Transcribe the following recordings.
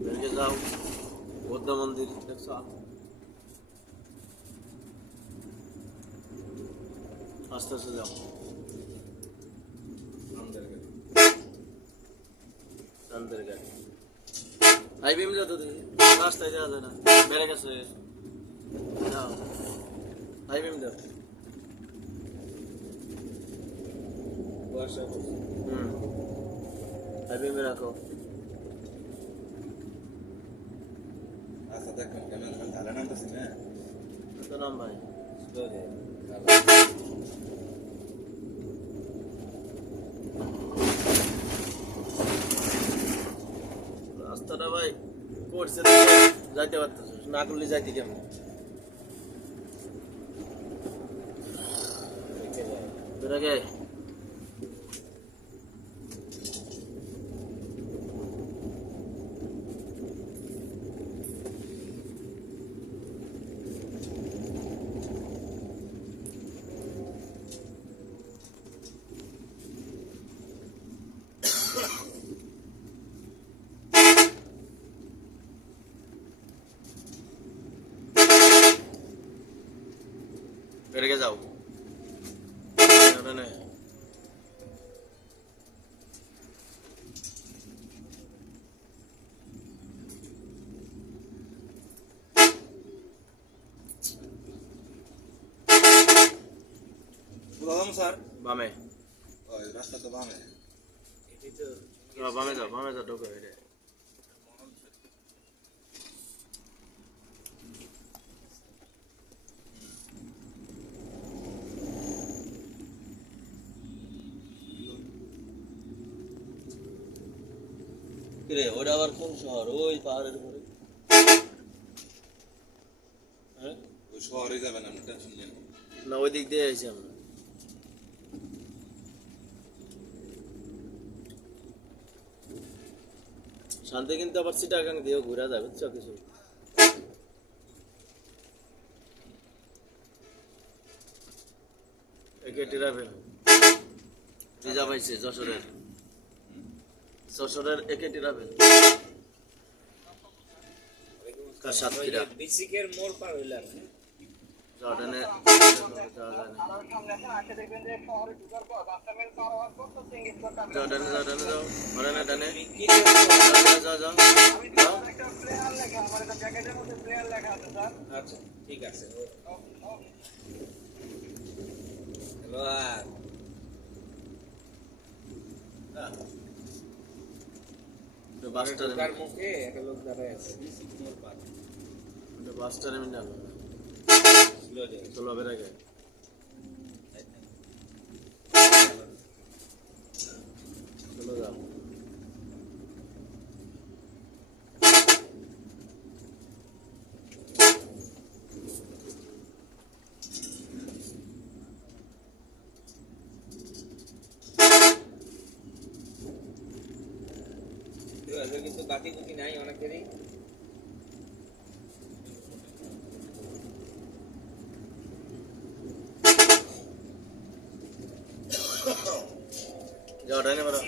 বেরকে যাও বৌদ্ধ মন্দির দেখছো আস্তে আস্তে যাও अंदर गए हाईवे में जाते थे रास्ता ही जाता ना मेरे कैसे जाओ हाईवे में जाते हाईवे में रखो तो नाम भाई রাস্তাটা ভাই করছে যাইতে পারতেছ না করলে যাইতে কেমন বেরাগে বেরকে যাও স্যার বামে রাস্তা তো বামে বামে যাও ঢোকে রে রে ওটা আবার কোন শহর ওই পাহাড়ের উপরে হ্যাঁ ওই শহরে যাবেন আপনি টেনশন নেন না ওই দিক দিয়ে আইছি আমরা শান্তি কিন্তু আবার চিটাগাং দিয়েও ঘুরা যাবে বুঝছো কিছু রিজার্ভ হয়েছে যশোরের একেটি রাবেন সাতক্ষীরা বিসিকের মোড় পার হইলাম জর্ডানে জর্ডানে যাও হরেনা ডানে যাও আচ্ছা ঠিক আছে হ্যালো বাসটার মুখে একটা লোক দাঁড়ায় আছে বাস টার্মিনাল চলো বেরাগে চলো যাও কিন্তু বাকি কুকি নাই অনেকেরই যাও ডাইনে মারো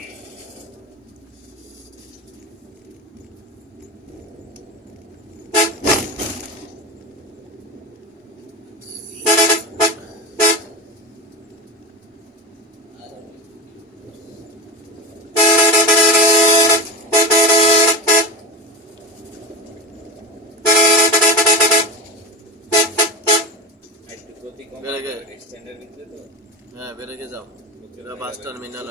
হ্যাঁ বেরকে যাও বাস টার্মিনাল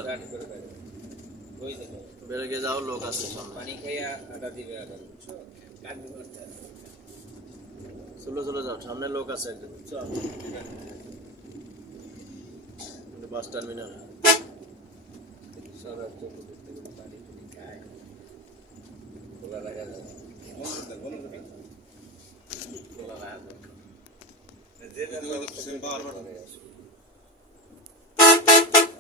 বেরকে যাও লোক আছে পানি খাইয়া আটা দিবে চলো যাও সামনে লোক আছে একজন বাস টার্মিনাল পানি খায় খোলা লাগা যায় খোলা লাগা যায়